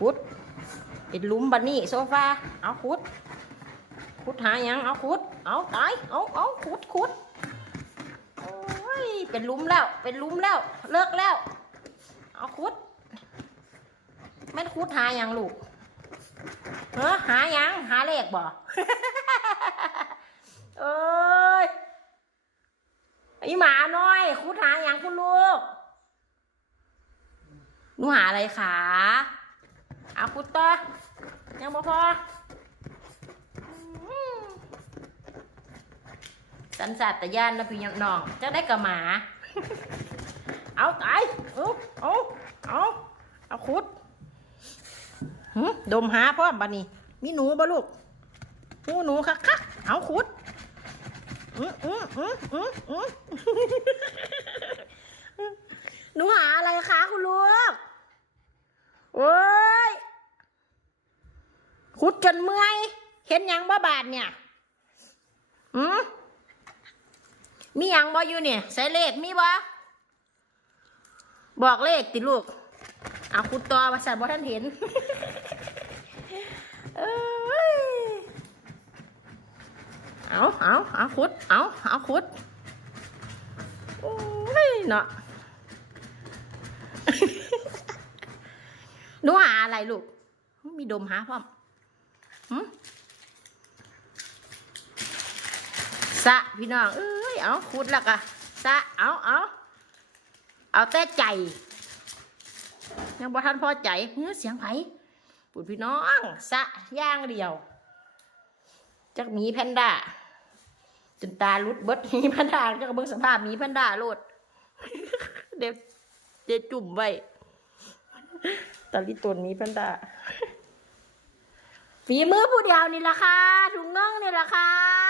ขุด เป็นลุมบันนี่โซฟาเอาขุด ขุดหายังเอาขุด เอาตายเอาเอาขุดขุดโอ้ยเป็นลุมแล้ว เป็นลุมแล้ว เลิกแล้ว เอาขุดแม่นขุดหายังลูกเออหายังหาเลขบ่เอ้ยไอหมาน้อยขุดหาหยังคุณลูกหนูหาอะไรขา เอาขุดต่อยังบ่พอสันสัตยานนะพี่น้องจะได้กับหมา เอาตายเอาเอาเอาเอาขุดหึดมหาพ่อบันนี้มีหนูบ่ลูกหูหนูคักคักเอาขุดอืออืออืออืออือหนูหาอะไรคะคุณลูกโอ้ยขุ ดจนเมื่อย เห็นยังบ่บาดเนี่ยอืมมียังบ่อยู่เนี่ยใส่เลขมีบ่บอกเลขติลูก เอาคุณตัวมาสั่นบ่ท่านเห็นเอาเอาเอาคุด เอาเอาคุด โอ้ยเนาะหนูหาอะไรลูก มีดมหาพร้อ สะพี่น้อง เอ้ย เอาคุดแล้วกะสะเอาเอาเอาแต่ใจ ยังบ่ทันพอใจเฮ้ยเสียงไผปุดพี่น้อง สะย่างเดียว จักหมีแพนด้า จนตาลุดเบิดหมีแพนด้าจักเบิ่งสภาพหมีแพนด้าโลด เดี๋ยวเดี๋ยวจุ่มไว้ตาลิตนหมีแพนด้า ฝีมือผู้เดียวนี่ละค่ะถุงน่องนี่ละค่ะ